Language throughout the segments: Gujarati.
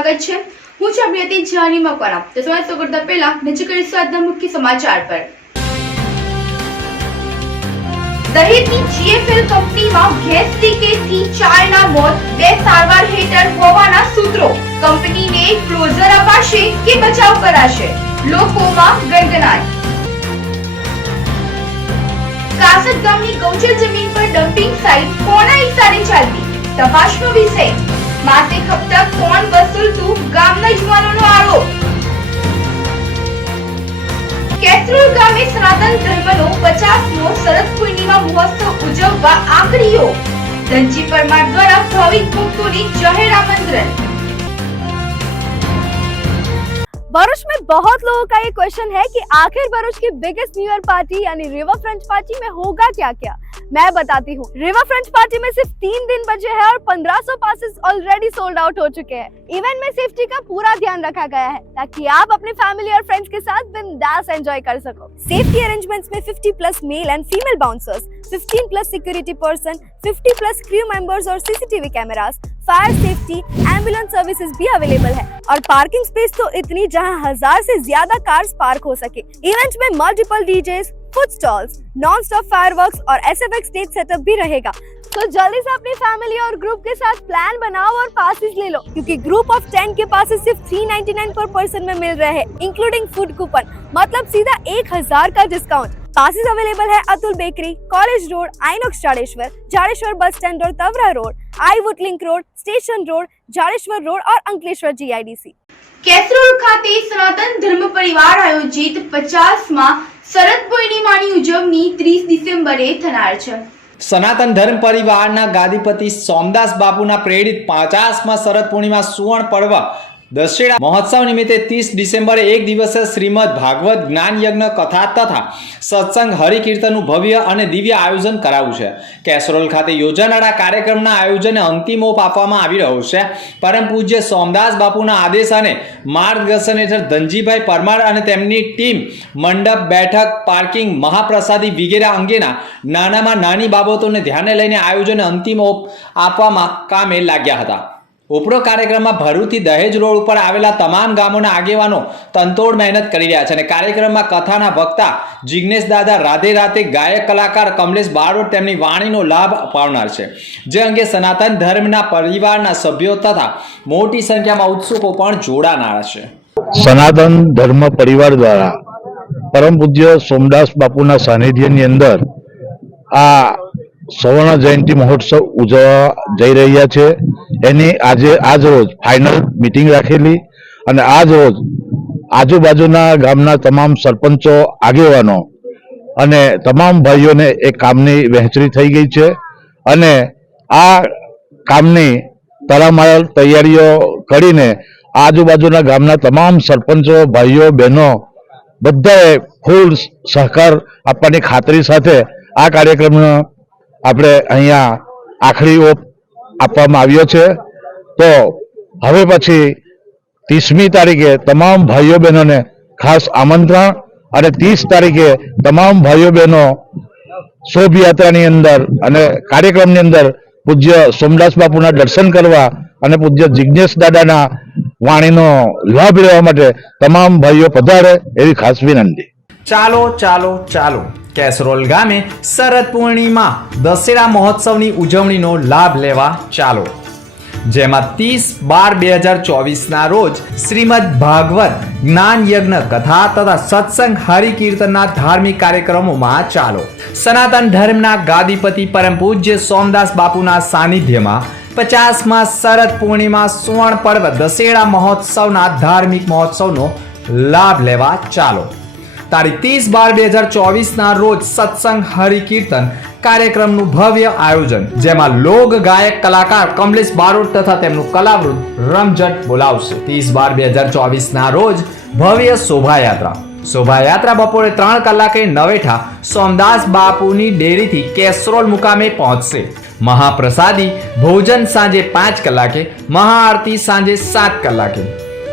સ્વાગત છે. હું છું અભિનેત્રી જાની મકવાના તો સમય તો કરતા પહેલા નજર કરીશું આજના મુખ્ય સમાચાર પર. દહેજની જીએફએલ કંપનીમાં ગેસ લીકેજથી ચારના મોત, બે સારવાર હેઠળ હોવાના સૂત્રો. કંપનીને ક્લોઝર અપાશે કે બચાવ કરાશે? લોકોમાં ગંગનાટ કાસદ ગામની ગૌચર જમીન પર ડમ્પિંગ સાઇટ કોના ઇશારે ચાલતી તપાસનો વિષય. કેસરોલ ગામે સનાતન ધર્મનો પચાસમો શરદ પૂર્ણિમા મહોત્સવ ઉજવવા આંકડીઓ ધનજી પરમાર દ્વારા ભાવિક ભક્તોને જાહેર આમંત્રણ भरूच में बहुत लोगों का ये क्वेश्चन है कि आखिर भरूच की बिगेस्ट न्यू ईयर पार्टी यानी रिवर फ्रंट पार्टी में होगा क्या क्या मैं बताती हूँ। रिवर फ्रंट पार्टी में सिर्फ़ तीन दिन बचे हैं और 1500 पासेस ऑलरेडी सोल्ड आउट हो चुके हैं। इवेंट में सेफ्टी का पूरा ध्यान रखा गया है, ताकि आप अपने फैमिली और फ्रेंड्स के साथ बिंदास एंजॉय कर सको। सेफ्टी अरेंजमेंट्स में 50 plus male and female bouncers 15 plus security person 50 plus crew members और CCTV cameras fire safety ambulance services भी अवेलेबल है। और पार्किंग स्पेस तो इतनी जहाँ हज़ार से ज़्यादा कार्स पार्क हो सके। इवेंट में multiple DJ food stalls non stop fire और S F X stage setup भी रहेगा। तो जल्दी से अपनी फैमिली और ग्रुप के साथ प्लान बनाओ और पासेस ले लो क्योंकि ग्रुप ऑफ टेन के पासेस सिर्फ थ्री नाइन्टी नाइन पर पर्सन में मिल रहे हैं इंक्लूडिंग फूड कूपन मतलब सीधा एक हजार का डिस्काउंट पासेस अवेलेबल है Atul bakery college road INOX Jadeshwar Jadeshwar bus stand और तवरा रोड आई would link road station road Jadeshwar road और अंकलेश्वर जीआईडीसी કેસરોલ ખાતે સનાતન ધર્મ પરિવાર આયોજિત પચાસમાં શરદ પૂર્ણિમાની ઉજવણી ત્રીસ ડિસેમ્બરે થનાર છે સનાતન ધર્મ પરિવારના ગાદીપતિ સોમદાસ બાપુના પ્રેરિત પચાસમાં શરદ પૂર્ણિમા સુવર્ણ પર્વ દશેરા મહોત્સવ નિમિત્તે ત્રીસ ડિસેમ્બરે એક દિવસે શ્રીમદ ભાગવત જ્ઞાન યજ્ઞ કથા તથા સત્સંગ હરિકીર્તનનું ભવ્ય અને દિવ્ય આયોજન કરાવ્યું છે. કેસરોલ ખાતે યોજાનારા કાર્યક્રમના આયોજને અંતિમોપ આપવામાં આવી રહ્યો છે. પરમ પૂજ્ય સોમદાસ બાપુના આદેશ અને માર્ગદર્શન હેઠળ ધનજીભાઈ પરમાર અને તેમની ટીમ મંડપ, બેઠક, પાર્કિંગ, મહાપ્રસાદી વગેરે અંગેના નાનામાં નાની બાબતોને ધ્યાને લઈને આયોજને અંતિમ ઓપ આપવામાં કામે લાગ્યા હતા. ઉપરો કાર્યક્રમમાં ભરૂચથી દહેજ રોડ ઉપર આવેલા તમામ ગામોના આગેવાનો તંતોડ મહેનત કરી રહ્યા છે અને કાર્યક્રમમાં કથાના વક્તા જિજ્ઞેશ દાદા, રાધે રાતે ગાયક કલાકાર કમલેશ બારોટ તેમની વાણીનો લાભ અપાવનાર છે. જે અંગે સનાતન ધર્મના પરિવારના સભ્યો તથા મોટી સંખ્યામાં ઉત્સુકો પણ જોડાનાર છે. સનાતન ધર્મ પરિવાર દ્વારા પરમ પૂજ્ય સોમદાસ બાપુના સાનિધ્યની અંદર આ સવર્ણ જયંતિ મહોત્સવ ઉજવવા જઈ રહ્યા છે. એની આજે આજ રોજ ફાઇનલ મિટિંગ રાખેલી અને આજ રોજ આજુબાજુના ગામના તમામ સરપંચો, આગેવાનો અને તમામ ભાઈઓને એ કામની વહેંચણી થઈ ગઈ છે અને આ કામની તડામાર તૈયારીઓ કરીને આજુબાજુના ગામના તમામ સરપંચો, ભાઈઓ, બહેનો બધાએ ફૂલ સહકાર આપવાની ખાતરી સાથે આ કાર્યક્રમનો આપણે અહીંયા આખરી ઓપ આપવામાં આવ્યો છે. તો હવે પછી ત્રીસમી તારીખે તમામ ભાઈઓ બહેનોને ખાસ આમંત્રણ અને ત્રીસ તારીખે તમામ ભાઈઓ બહેનો શોભયાત્રાની અંદર અને કાર્યક્રમની અંદર પૂજ્ય સોમદાસ બાપુના દર્શન કરવા અને પૂજ્ય જિજ્ઞેશ દાદાના વાણીનો લાભ લેવા માટે તમામ ભાઈઓ પધારે એવી ખાસ વિનંતી. ચાલો ચાલો ચાલો. કેસરોલ ગામે શરદ પૂર્ણિમા દશેરા મહોત્સવની ઉજવણીનો લાભ લેવા ચાલો. જેમાં ત્રીસ બાર બે હજાર ચોવીસના રોજ શ્રીમદ ભાગવત જ્ઞાન યજ્ઞ કથા તથા સત્સંગ હરિકીર્તનના ધાર્મિક કાર્યક્રમોમાં ચાલો. સનાતન ધર્મના ગાદીપતિ પરમ પૂજ્ય સોમદાસ બાપુના સાનિધ્યમાં પચાસમાં શરદ પૂર્ણિમા સુવર્ણ પર્વ દશેરા મહોત્સવના ધાર્મિક મહોત્સવનો લાભ લેવા ચાલો. તારીખ ત્રીસ બાર બે હજાર ચોવીસના રોજ સત્સંગ હરિકીર્તન કાર્યક્રમનું ભવ્ય આયોજન, જેમાં લોક ગાયક કલાકાર કમલેશ બારોટ તથા તેમનું કલાવૃત રમઝટ બોલાવશે. ત્રીસ બાર બે હજાર ચોવીસના રોજ ભવ્ય શોભાયાત્રા. શોભાયાત્રા બપોરે ત્રણ કલાકે નવેઠા સોમદાસ બાપુની ડેરીથી કેસરોલ મુકામે પહોંચશે. મહાપ્રસાદી ભોજન સાંજે પાંચ કલાકે, મહાઆરતી સાંજે સાત કલાકે.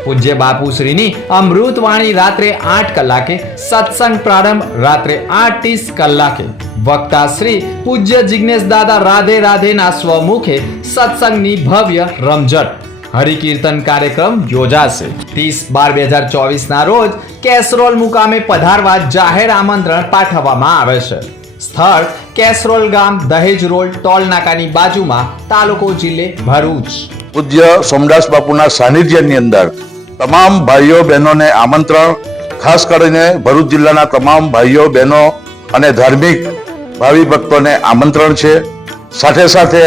પૂજ્ય બાપુશ્રીની અમૃતવાણી રાત્રે આઠ કલાકે, સત્સંગ પ્રારંભ રાત્રે આઠ કલાકે. વક્તા શ્રી પૂજ્ય જિજ્ઞેશ દાદા રાધે રાધેના સ્વમુખે સત્સંગની ભવ્ય રમઝટ. હરિકીર્તન કાર્યક્રમ યોજાશે. ત્રીસ બાર બે હજાર ચોવીસના રોજ કેસરોલ મુકામે પધારવા જાહેર આમંત્રણ પાઠવવામાં આવે છે. સ્થળ કેસરોલ ગામ દહેજ રોડ ટોલ નાકાની બાજુમાં તાલુકો જિલ્લે ભરૂચ. પૂજ્ય સોમદાસ બાપુના સાનિધ્યની અંદર તમામ ભાઈઓ, બહેનોને આમંત્રણ. ખાસ કરીને ભરૂચ જિલ્લાના તમામ ભાઈઓ, બહેનો અને ધાર્મિક ભાવિ ભક્તોને આમંત્રણ છે. સાથે સાથે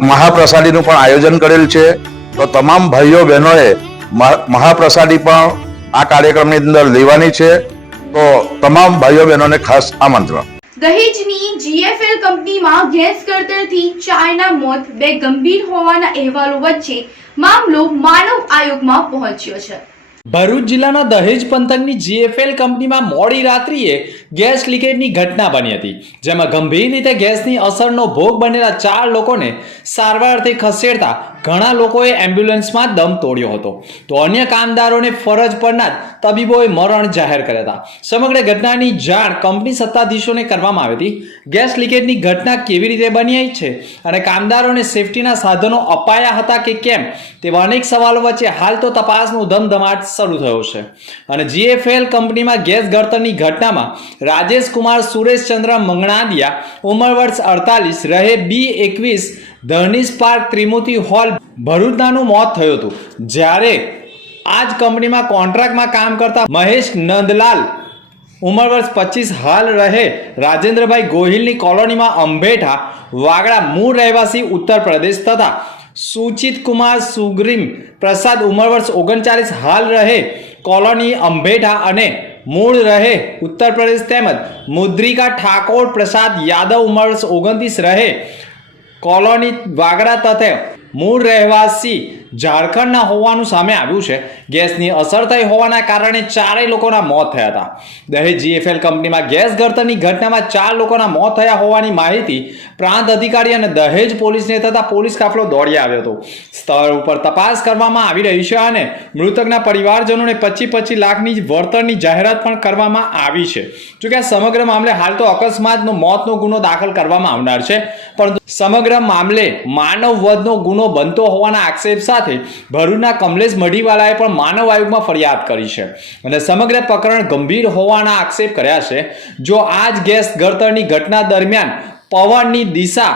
મહાપ્રસાદીનું પણ આયોજન કરેલ છે. તો તમામ ભાઈઓ, બહેનોએ મહા- મહાપ્રસાદી પણ આ કાર્યક્રમની અંદર લેવાની છે. તો તમામ ભાઈઓ, બહેનોને ખાસ આમંત્રણ. દહેજની જીએફએલ કંપનીમાં ગેસ કળતરથી ચારના મોત બે ગંભીર હોવાના અહેવાલો વચ્ચે મામલો માનવ આયોગમાં પહોંચ્યો છે. ભરૂચ જિલ્લાના દહેજ પંથકની જીએફએલ કંપનીમાં મોડી રાત્રિએ ગેસ લીકેજની ઘટના બની હતી, જેમાં ગંભીર રીતે ગેસની અસરનો ભોગ બનેલા ચાર લોકોને સારવારથી ખસેડતા ઘણા લોકોએ એમ્બ્યુલન્સમાં દમ તોડ્યો હતો. તો અન્ય કામદારોને ફરજ પરના તબીબોએ મરણ જાહેર કર્યા હતા. સમગ્ર ઘટનાની જાણ કંપની સત્તાધીશોને કરવામાં આવી હતી. ગેસ લીકેજની ઘટના કેવી રીતે બની છે અને કામદારોને સેફટીના સાધનો અપાયા હતા કે કેમ, તેવા અનેક સવાલો વચ્ચે હાલ તો તપાસનો ધમધમાટ શરૂ થયો છે. અને જીએફએલ કંપનીમાં ગેસ ગળતરની ઘટનામાં રાજેશ કુમાર સુરેશચંદ્ર મંગણાદિયા, ઉંમર વર્ષ અડતાલીસ, રહે બી એકવીસ ધર્નિસ પાર્ક ત્રિમૂર્તિ હોલ. ભરૂચનાનું મોત થયું હતું. જ્યારે આ જ કંપનીમાં કોન્ટ્રાક્ટમાં કામ કરતા મહેશ નંદલાલ, ઉંમર વર્ષ પચીસ, હાલ રહે રાજેન્દ્રભાઈ ગોહિલની કોલોનીમાં અંભેઠા વાગડા મૂળ રહેવાસી ઉત્તર પ્રદેશ તથા સુચિત કુમાર, સુગ્રીમ પ્રસાદ, ઉંમર વર્ષ ઓગણચાલીસ, હાલ રહે કોલોની અંભેઠા અને મૂળ રહે ઉત્તર પ્રદેશ તેમજ મુદ્રિકા ઠાકોર પ્રસાદ યાદવ ઉંમર ઓગણત્રીસ રહે. કોલોની વાગડા તથા મૂળ રહેવાસી ઝારખંડના હોવાનું સામે આવ્યું છે. ગેસની અસર થઈ હોવાના કારણે ચારેય લોકોના મોત થયા હતા. દહેજ જીએફએલ કંપનીમાં ગેસ ઘડતરની ઘટનામાં ચાર લોકોના મોત થયા હોવાની માહિતી પ્રાંત અધિકારી અને દહેજ પોલીસને થતા પોલીસ કાફલો દોડી આવ્યો હતો. સ્થળ ઉપર તપાસ કરવામાં આવી રહી છે અને મૃતકના પરિવારજનોને પચીસ પચીસ લાખની વળતરની જાહેરાત પણ કરવામાં આવી છે. જોકે આ સમગ્ર મામલે હાલ તો અકસ્માતનો મોતનો ગુનો દાખલ કરવામાં આવનાર છે. પરંતુ સમગ્ર મામલે માનવ વધનો ગુનો બનતો હોવાના આક્ષેપ સાથે ભરૂચના કમલેશ મઢીવાલાએ પણ માનવ આયોગમાં ફરિયાદ કરી છે અને સમગ્ર પ્રકરણ ગંભીર હોવાના આક્ષેપ કર્યા છે. જો આ જ ગેસ ગળતરની ઘટના દરમિયાન પવનની દિશા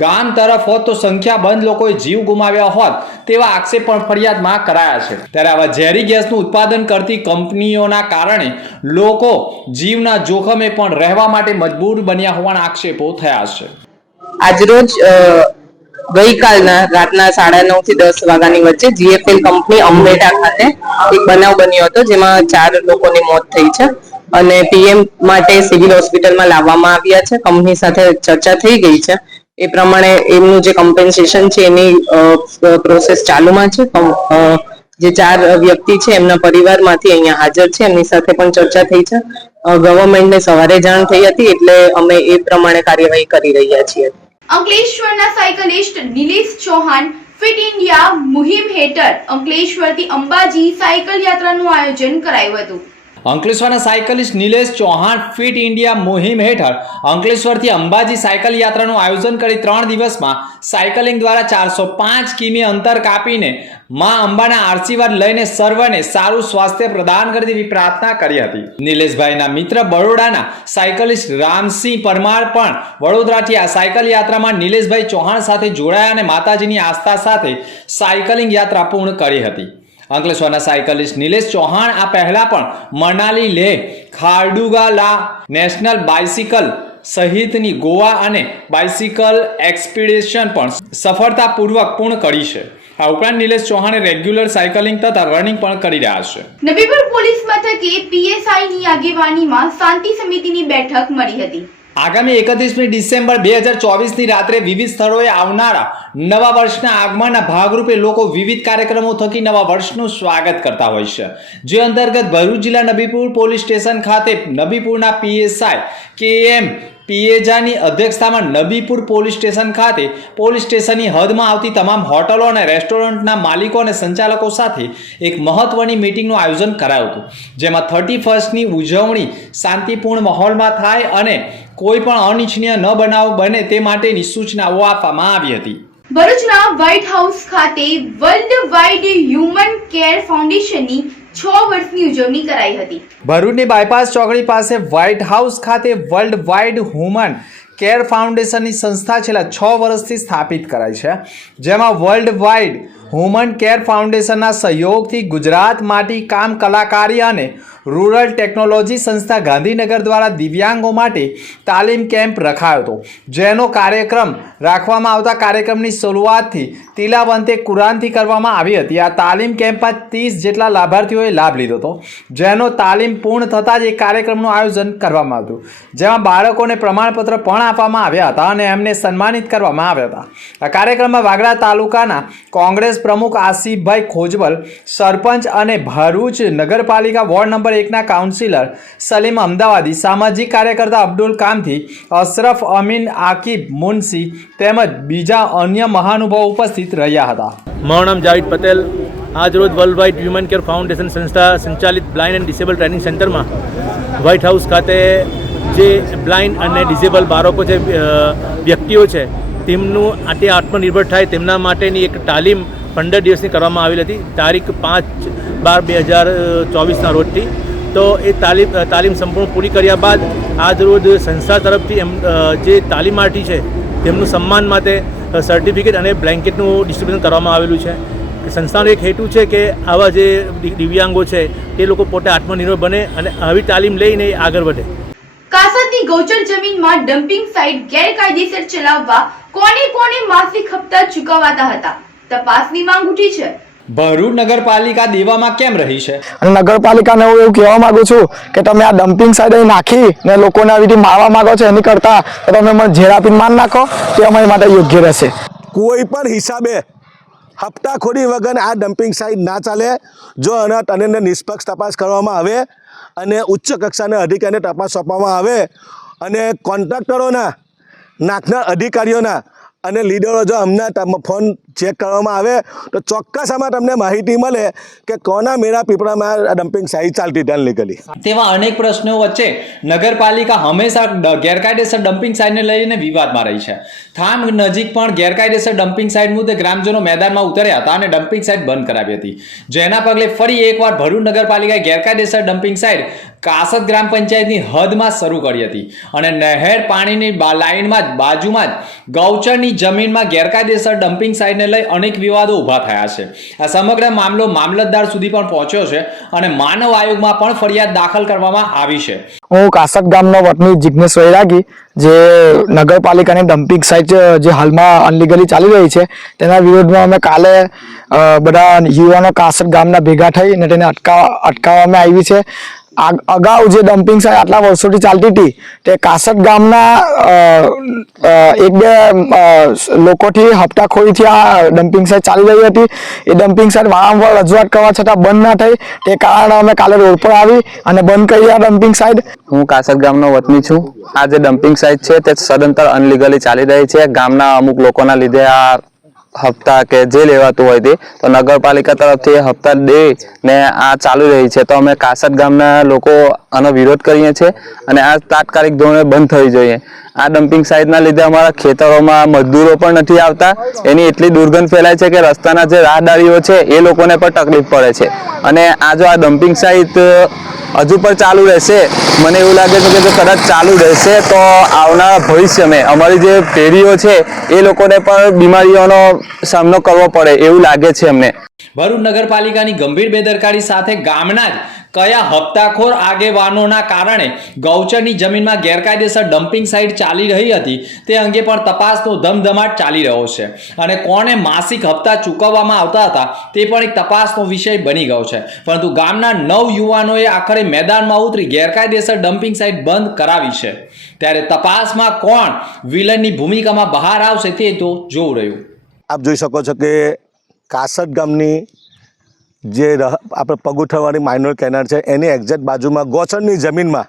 ગામ તરફ હોત તો સંખ્યાબંધ લોકોએ જીવ ગુમાવ્યા હોત તેવા આક્ષેપ પણ ફરિયાદમાં કરાયા છે. ત્યારે આવા ઝેરી ગેસનું ઉત્પાદન કરતી કંપનીઓના કારણે લોકો જીવના જોખમે પણ રહેવા માટે મજબૂર બન્યા હોવાના આક્ષેપો થયા છે. આજરોજ ગઈકાલના રાતના સાડા નવથી દસ વાગ્યાની વચ્ચે જીએફએલ કંપની અંબેઠા ખાતે એક બનાવ બન્યો હતો, જેમાં ચાર લોકોની મોત થઈ છે અને પીએમ માટે સિવિલ હોસ્પિટલમાં લાવવામાં આવ્યા છે. કંપની સાથે ચર્ચા થઈ ગઈ છે. એ પ્રમાણે એમનું જે કમ્પેન્સેશન છે, એની પ્રોસેસ ચાલુમાં છે. જે ચાર વ્યક્તિ છે, એમના પરિવારમાંથી અહીંયા હાજર છે. એમની સાથે પણ ચર્ચા થઈ છે. ગવર્મેન્ટને સવારે જાણ થઈ હતી, એટલે અમે એ પ્રમાણે કાર્યવાહી કરી રહ્યા છીએ. અંકલેશ્વરના cyclist Nilesh Chauhan fit India મુહિમ હેઠળ અંકલેશ્વરથી અંબાજી સાયકલ યાત્રાનું આયોજન કરાયું હતું. અંકલેશ્વરના cyclist Nilesh Chauhan fit India મુહિમ હેઠળ અંકલેશ્વરથી અંબાજી સાયકલ યાત્રાનું આયોજન કરી ત્રણ દિવસમાં સાયકલિંગ દ્વારા ચારસો પાંચ કિમી અંતર કાપીને માં અંબાના આશીર્વાદ લઈને સર્વને સારું સ્વાસ્થ્ય પ્રદાન કરી તેવી પ્રાર્થના કરી હતી. નિલેશભાઈના મિત્ર બરોડાના સાયકલિસ્ટ રામસિંહ પરમાર પણ વડોદરાથી આ સાયકલ યાત્રામાં નિલેશભાઈ ચૌહાણ સાથે જોડાયા અને માતાજીની આસ્થા સાથે સાયકલિંગ યાત્રા પૂર્ણ કરી હતી. અંકલેશ્વરના સાયકલિસ્ટ નિલેશ ચૌહાણ, આ પહેલા પણ મનાલી લેહ ખારડુગાલા નેશનલ બાઇસિકલ સહિતની ગોવા અને બાઇસિકલ એક્સપિડિશન પણ સફળતાપૂર્વક પૂર્ણ કરી છે. આ ઉપરાંત નિલેશ ચૌહાણે રેગ્યુલર સાયકલિંગ તથા રનિંગ પણ કરી રહ્યા છે. નબીપુર પોલીસ મથકે પીએસઆઈ ની આગેવાનીમાં શાંતિ સમિતિની બેઠક મળી હતી. આગામી એકત્રીસમી ડિસેમ્બર બે હજાર ચોવીસની રાત્રે વિવિધ સ્થળોએ આવનારા નવા વર્ષના આગમનના ભાગરૂપે લોકો વિવિધ કાર્યક્રમો થકી નવા વર્ષનું સ્વાગત કરતા હોય છે. જે અંતર્ગત ભરૂચ જિલ્લા નબીપુર પોલીસ સ્ટેશન ખાતે નબીપુરના પીએસઆઈ કે એમ પીએજાની અધ્યક્ષતામાં નબીપુર પોલીસ સ્ટેશન ખાતે પોલીસ સ્ટેશનની હદમાં આવતી તમામ હોટલો અને રેસ્ટોરન્ટના માલિકો અને સંચાલકો સાથે એક મહત્વની મિટિંગનું આયોજન કરાયું હતું, જેમાં થર્ટી ફર્સ્ટની ઉજવણી શાંતિપૂર્ણ માહોલમાં થાય અને કોઈ પણ અનિચ્છનીય ન બનાવ બને તે માટેની સૂચનાઓ આપવામાં આવી હતી. ભરૂચના વ્હાઇટ હાઉસ ખાતે વર્લ્ડ વાઇડ હ્યુમન કેર ફાઉન્ડેશનની છ વર્ષની ઉજવણી કરાઈ હતી. ભરૂચની બાયપાસ ચોકડી પાસે વ્હાઇટ હાઉસ ખાતે વર્લ્ડ વાઇડ હુમન કેર ફાઉન્ડેશનની સંસ્થા છેલ્લા છ વર્ષથી સ્થાપિત કરાઈ છે જેમાં વર્લ્ડ વાઇડ હુમન કેર ફાઉન્ડેશનના સહયોગથી ગુજરાત માટી કામ કલાકારી અને રૂરલ ટેકનોલોજી સંસ્થા ગાંધીનગર દ્વારા દિવ્યાંગો માટે તાલીમ કેમ્પ રખાયો હતો, જેનો કાર્યક્રમ રાખવામાં આવતા કાર્યક્રમની શરૂઆતથી તિલાવંતે કુરાનથી કરવામાં આવી હતી. આ તાલીમ કેમ્પમાં ત્રીસ જેટલા લાભાર્થીઓએ લાભ લીધો હતો, જેનો તાલીમ પૂર્ણ થતાં જ એ કાર્યક્રમનું આયોજન કરવામાં આવ્યું જેમાં બાળકોને પ્રમાણપત્ર પણ આપવામાં આવ્યા હતા અને એમને સન્માનિત કરવામાં આવ્યા હતા. આ કાર્યક્રમમાં વાગડા તાલુકાના કોંગ્રેસ પ્રમુખ આસિફભાઈ ખોજબલ સરપંચ અને ભરૂચ નગરપાલિકા વોર્ડ નંબર એકના કાઉન્સિલર સલીમ અમદાવાદી, સામાજિક કાર્યકર્તા અબ્દુલ કામથી, અશરફ અમીન આકિબ મુનસી તેમજ બીજા અન્ય મહાનુભાવો ઉપસ્થિત રહ્યા હતા. મારું જાવેદ પટેલ. આજરોજ world wide human care foundation સંસ્થા સંચાલિત બ્લાઇન્ડ એન્ડ ડિસેબલ ટ્રેનિંગ સેન્ટરમાં વ્હાઇટ હાઉસ ખાતે જે બ્લાઇન્ડ અને ડિસેબલ બાળકો છે વ્યક્તિઓ છે, તેમનું આટે આત્મનિર્ભર થાય તેમના માટેની એક તાલીમ પંદર દિવસની કરવામાં આવેલી હતી. તારીખ પાંચ બાર બે હજાર ચોવીસના રોજથી તો એ તાલીમ તાલીમ સંપૂર્ણ પૂરી કર્યા બાદ આજ રોજ સંસ્થા તરફથી એમ જે તાલીમાર્થી છે, તેમનું સન્માન માટે સર્ટિફિકેટ અને બ્લેન્કેટનું ડિસ્ટ્રીબ્યુશન કરવામાં આવેલું છે. સંસ્થાનો એક હેતુ છે કે આવા જે દિવ્યાંગો છે તે લોકો પોતે આત્મનિર્ભર બને અને આવી તાલીમ લઈને આગળ વધે. કાસતની ગૌચર જમીનમાં ડમ્પિંગ સાઇટ ગેરકાયદેસર ચલાવવા કોને કોને માસિક હપ્તા ચૂકવાતા હતા? તપાસની માંગ ઉઠી છે. ભરૂચ નગરપાલિકા દેવામાં કેમ રહી છે? અને નગરપાલિકાને હું એવું કહેવા માંગુ છું કે તમે આ ડમ્પિંગ સાઈડ અહીં નાખી ને લોકોને આવી રીતે મારવા માંગો છો એની કરતાં તો તમે મને ઝેરાપીને માર નાખો તે અમારી માટે યોગ્ય રહેશે. કોઈ પણ હિસાબે હપ્તાખોરી વગર આ ડમ્પિંગ સાઇટ ના ચાલે જો આના તને નિષ્પક્ષ તપાસ કરવામાં આવે અને ઉચ્ચ કક્ષાના અધિકારીને તપાસ સોંપવામાં આવે અને કોન્ટ્રાક્ટરોના નાખનાર અધિકારીઓના અને લીડરો જો અમને ફોન ચેક કરવામાં આવે, તો ચોક્કસ આમાં તમને માહિતી મળે કે કોના મેળા પીપળામાં ડમ્પિંગ સાઇટ ચાલતી ત્યાં લીગલી. તેવા અનેક પ્રશ્નો વચ્ચે નગરપાલિકા હંમેશા ગેરકાયદેસર ડમ્પિંગ સાઇટને લઈને વિવાદમાં રહી છે. થાન નજીક પણ ગેરકાયદેસર ડમ્પિંગ સાઇટ મુદ્દે ગ્રામજનો મેદાનમાં ઉતર્યા હતા અને ડમ્પિંગ સાઇટ બંધ કરાવી હતી. જેના પગલે ફરી એકવાર ભરૂચ નગરપાલિકાએ ગેરકાયદેસર ડમ્પિંગ સાઇટ કાસદ ગ્રામ પંચાયતની હદમાં શરૂ કરી હતી અને નહેર પાણીની લાઇનમાં જ, બાજુમાં જ ગૌચરની જમીનમાં ગેરકાયદેસર ડમ્પિંગ સાઇટને લઈ અનેક વિવાદો ઊભા થયા છે. આ સમગ્ર મામલો મામલતદાર સુધી પણ પહોંચ્યો છે અને માનવ આયોગમાં પણ ફરિયાદ દાખલ કરવામાં આવી છે. હું કાસક ગામનો વતની જિજ્ઞેશ વૈરાગી, જે નગરપાલિકાની ડમ્પિંગ સાઇટ જે હાલમાં અનલીગલી ચાલી રહી છે, તેના વિરોધમાં અમે કાલે બધા યુવાનો કાસક ગામના ભેગા થઈ અને તેને અટકાવ, અટકાવવામાં આવી છે. અગાઉ જે ડમ્પિંગ સાઇટ આટલા વર્ષોથી ચાલતી હતી, તે કાસટ ગામના એક બે લોકોથી હપ્તાખોરીથી આ ડમ્પિંગ સાઇટ ચાલી રહી હતી. એ ડમ્પિંગ સાઇટ વારંવાર રજૂઆત કરવા છતાં બંધ ના થઈ. તે કારણે અમે કાલે રોડ પર આવી અને બંધ કરી આ ડમ્પિંગ સાઇટ હું કાસટ ગામનો વતની છું. આ જે ડમ્પિંગ સાઇટ છે, તે સદંતર અનલીગલી ચાલી રહી છે. ગામના અમુક લોકોના લીધે આ હપ્તા કે જે લેવાતું હોય તે, તો નગરપાલિકા તરફથી હપ્તા દે ને આ ચાલુ રહી છે. તો અમે કાસર ગામના લોકો આનો વિરોધ કરીએ છીએ અને આ તાત્કાલિક ધોરણે બંધ થવી જોઈએ. આ ડમ્પિંગ સાઇટના લીધે અમારા ખેતરોમાં મજદૂરો પણ નથી આવતા. એની એટલી દુર્ગંધ ફેલાય છે કે રસ્તાના જે રાહદારીઓ છે એ લોકોને પણ તકલીફ પડે છે. અને આ જો આ ડમ્પિંગ સાઇટ હજુ પણ ચાલુ રહેશે. મને એવું લાગે છે કે જો કદાચ ચાલુ રહેશે તો આવનારા ભવિષ્યમાં અમારી જે પેઢીઓ છે, એ લોકોને પણ બીમારીઓનો સામનો કરવો પડે એવું લાગે છે અમને. ભરૂચ નગરપાલિકાની ગંભીર બેદરકારી સાથે ગામના જ કયા હપ્તાખોર આગેવાનોના કારણે ગૌચરની જમીનમાં ગેરકાયદેસર ડમ્પિંગ સાઇટ ચાલી રહી હતી તે અંગે પણ તપાસનો ધમધમાટ ચાલી રહ્યો છે અને કોને માસિક હપ્તા ચૂકવવામાં આવતા હતા તે પણ એક તપાસનો વિષય બની ગયો છે. પરંતુ ગામના નવ યુવાનોએ આખરે મેદાનમાં ઉતરી ગેરકાયદેસર ડમ્પિંગ સાઇટ બંધ કરાવી છે. ત્યારે તપાસમાં કોણ વિલનની ભૂમિકામાં બહાર આવશે તે તો જોવું રહ્યું. આપ જોઈ શકો છો કે કાસટ ગામની જે આપણે પગુઠાવાળી માઇનોર કેનાલ છે, એની એક્ઝેક્ટ બાજુમાં ગોચરની જમીનમાં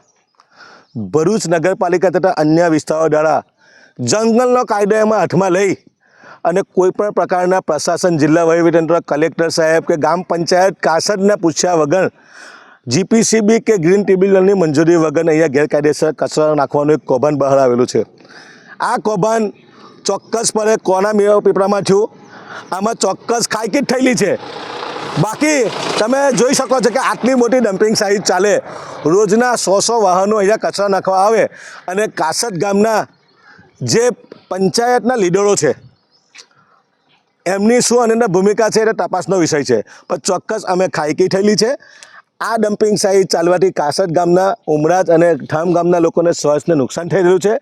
ભરૂચ નગરપાલિકા તથા અન્ય વિસ્તારો દ્વારા જંગલનો કાયદો એમાં હાથમાં લઈ અને કોઈપણ પ્રકારના પ્રશાસન, જિલ્લા વહીવટીતંત્ર કલેક્ટર સાહેબ કે ગ્રામ પંચાયત કાસટને પૂછ્યા વગર જીપીસીબી કે ગ્રીન ટ્રિબ્યુનલની મંજૂરી વગર અહીંયા ગેરકાયદેસર કચરો નાખવાનું એક કૌભાંડ બહાર આવેલું છે. આ કૌભાંડ ચોક્કસપણે કોના મેવા પીપળામાં થયું? આમાં ચોક્કસ ખાઈકી જ થયેલી છે. બાકી તમે જોઈ શકો છો કે આટલી મોટી ડમ્પિંગ સાઇટ ચાલે. રોજના સો સો વાહનો અહીંયા કચરા નાખવા આવે અને કાસદ ગામના જે પંચાયતના લીડરો છે, એમની શું અને ભૂમિકા છે એ તપાસનો વિષય છે. પણ ચોક્કસ અમે ખાયકી થયેલી છે. આ ડમ્પિંગ સાઇટ ચાલવાથી કાસટ ગામના ઉમરાજ અને ઠામ ગામના લોકોને સ્વાસ્થ્યને નુકસાન થઈ રહ્યું છે.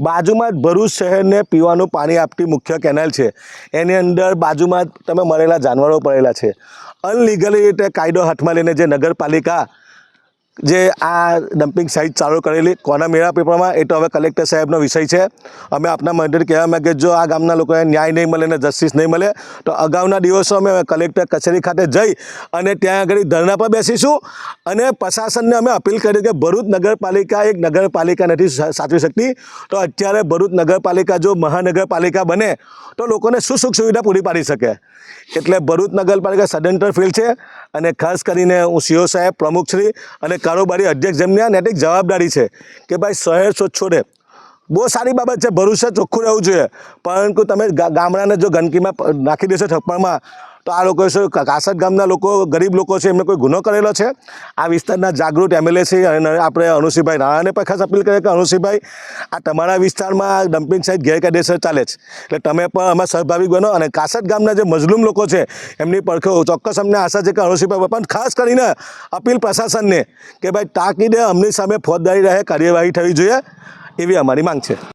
બાજુમાં જ ભરૂચ શહેરને પીવાનું પાણી આપતી મુખ્ય કેનાલ છે. એની અંદર બાજુમાં તમે મરેલા જાનવરો પડેલા છે. અનલીગલી રીતે કાયદો હાથમાં લઈને જે નગરપાલિકા જે આ ડમ્પિંગ સાઇટ ચાલુ કરેલી કોના મેળા પેપરમાં, એ તો હવે કલેક્ટર સાહેબનો વિષય છે. અમે આપના મંડળ કહેવા માંગીએ જો આ ગામના લોકોને ન્યાય નહીં મળે ને જસ્ટિસ નહીં મળે, તો અગાઉના દિવસો અમે કલેક્ટર કચેરી ખાતે જઈ અને ત્યાં આગળ ધરણા પર બેસીશું અને પ્રશાસનને અમે અપીલ કરી કે ભરૂચ નગરપાલિકા એક નગરપાલિકા નથી સાચવી શકતી. તો અત્યારે ભરૂચ નગરપાલિકા જો મહાનગરપાલિકા બને, તો લોકોને શું સુખ સુવિધા પૂરી પાડી શકે? એટલે ભરૂચ નગરપાલિકા સદંતર ફીલ છે અને ખાસ કરીને હું સીઓ સાહેબ પ્રમુખશ્રી અને કારોબારી અધ્યક્ષ જેમની આ જવાબદારી છે કે ભાઈ શહેર સ્વચ્છ છોડે. બહુ સારી બાબત છે, ભરૂચ ચોખ્ખું રહેવું જોઈએ. પરંતુ તમે ગામડાને જો ગંદકીમાં નાખી દેશો થપ્પડમાં તો આ લોકો છે કાસટ ગામના લોકો, ગરીબ લોકો છે, એમને કોઈ ગુનો કરેલો છે? આ વિસ્તારના જાગૃત એમએલએ છે, અને આપણે અનુસિંહભાઈ રાણાને પણ ખાસ અપીલ કરે કે અનુસિંહભાઈ, આ તમારા વિસ્તારમાં ડમ્પિંગ સાઇટ ગેરકાયદેસર ચાલે છે. એટલે તમે પણ અમે સહભાગી બનો અને કાસટ ગામના જે મજલૂમ લોકો છે, એમની પડખે ચોક્કસ અમને આશા છે કે અનુસિંહભાઈ પણ ખાસ કરીને અપીલ પ્રશાસનને કે ભાઈ તાકીદે અમની સામે ફોજદારી રહે, કાર્યવાહી થવી જોઈએ, એવી અમારી માંગ છે.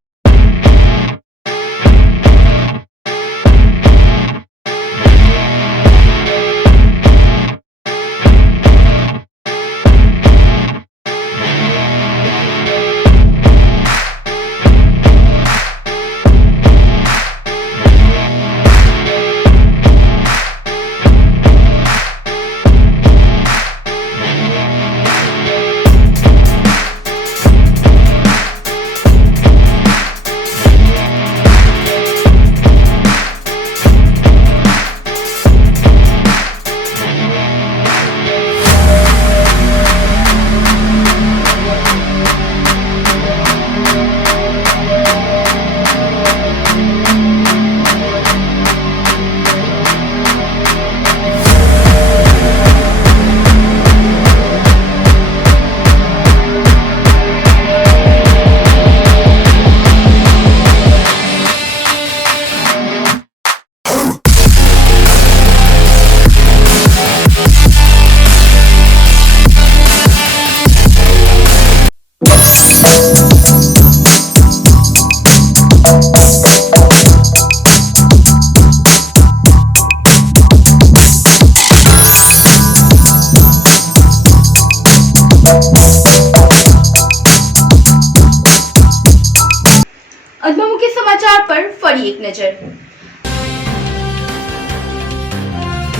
નજર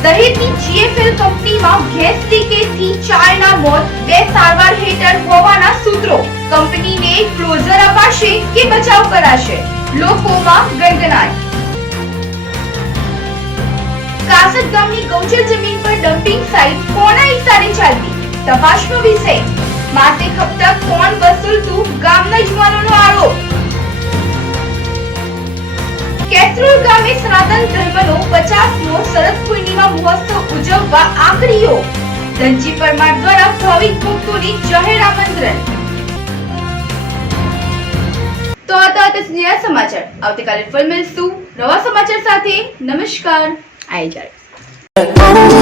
દહેજની જીએફએલ કંપનીમાં ગેસ લીકેજથી ચારના મોત, બે સારવાર હેઠળ હોવાના સૂત્રો. કંપનીને ક્લોઝર અપાશે કે બચાવ કરાશે? લોકોમાં ગણગણાટ કાસદ ગામની ગૌચર જમીન પર ડમ્પિંગ સાઇટ કોના ઇશારે ચાલતી? તપાસનો વિષય. માસિક હપ્તા કોણ વસૂલતું ગામના યુવાનોનો આરોપ? કેસરોલ ગામે સનાતન ધર્મનો પચાસમો શરદ પૂર્ણિમા મહોત્સવ ઉજવવા આખરીઓ ધનજી પરમાર દ્વારા ભાવિક ભક્તોની જાહેર આમંત્રણ. તો આ હતા આજના સમાચાર. આવતીકાલે ફરી મળીશું નવા સમાચાર સાથે નમસ્કાર. આઈ જાય